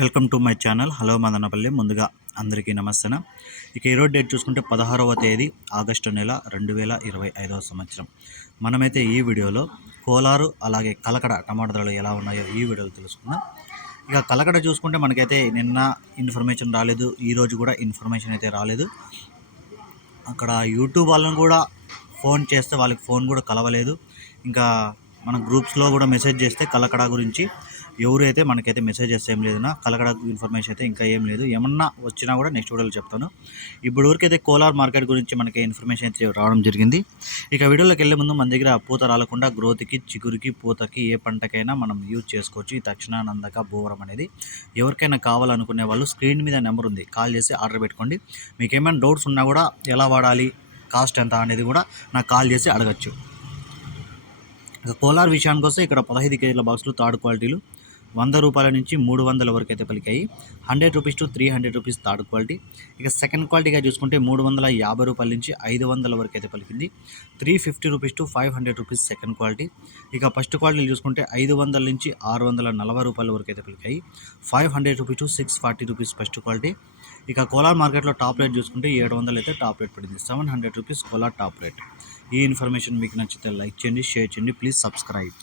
Welcome to my channel. Hello Madanapalle. ముందుగా అందరికీ నమస్తే ఇక ఈరోజు డేట్ చూసుకుంటే పదహారవ తేదీ ఆగస్టు నెల రెండు వేల ఇరవై ఐదవ సంవత్సరం. మనమైతే ఈ వీడియోలో కోలారు అలాగే కలకడ టమాటా ధరలు ఎలా ఉన్నాయో ఈ వీడియోలో తెలుసుకుందాం. ఇక కలకడ చూసుకుంటే మనకైతే నిన్న ఇన్ఫర్మేషన్ రాలేదు. ఈరోజు కూడా ఇన్ఫర్మేషన్ అయితే రాలేదు. అక్కడ యూట్యూబ్ వాళ్ళని కూడా ఫోన్ చేస్తే వాళ్ళకి ఫోన్ కూడా కలవలేదు. ఇంకా మన గ్రూప్స్లో కూడా మెసేజ్ చేస్తే కలకడ గురించి. ఎవరైతే మనకైతే మెసేజ్ చేస్తే ఏం లేదన్నా కలకడ ఇన్ఫర్మేషన్ అయితే ఇంకా ఏం లేదు. ఏమన్నా వచ్చినా కూడా నెక్స్ట్ వీడియోలో చెప్తాను. ఇప్పుడు వరకు అయితే కోలార్ మార్కెట్ గురించి మనకి ఇన్ఫర్మేషన్ అయితే రావడం జరిగింది. ఇక వీడియోలోకి వెళ్ళే ముందు మన దగ్గర పూత రాలకుండా గ్రోత్కి చిగురికి పూతకి ఏ పంటకైనా మనం యూజ్ చేసుకోవచ్చు. ఈ దక్షిణానందక భూవరం అనేది. ఎవరికైనా కావాలనుకునే వాళ్ళు స్క్రీన్ మీద నెంబర్ ఉంది. కాల్ చేసి ఆర్డర్ పెట్టుకోండి. మీకు ఏమైనా డౌట్స్ ఉన్నా కూడా ఎలా వాడాలి కాస్ట్ ఎంత అనేది కూడా నాకు కాల్ చేసి అడగచ్చు. కోలార్ విషయానికి వస్తే ఇక్కడ పదహైదు కేజీల బాక్సులు థర్డ్ క్వాలిటీలు వంద రూపాయల నుంచి మూడు వందల వరకు అయితే పలికాయి. Hundred rupees to three hundred rupees third quality. ఇక సెకండ్ క్వాలిటీగా చూసుకుంటే మూడు వందల యాభై రూపాయల నుంచి ఐదు వందల వరకు అయితే పలికింది. Three fifty rupees to five hundred rupees second quality. ఇక ఫస్ట్ క్వాలిటీ చూసుకుంటే ఐదు వందల నుంచి ఆరు వందల నలభై రూపాయల వరకు అయితే పలికాయి. Five hundred rupees to six forty rupees first quality. ఇక కోలార్ మార్కెట్లో టాప్ రేట్ చూసుకుంటే ఏడు వందలు అయితే టాప్ రేట్ పడింది. Seven hundred rupees Kolar top rate. ఈ ఇన్ఫర్మేషన్ మీకు నచ్చితే లైక్ చేయండి షేర్ చేయండి. Please subscribe.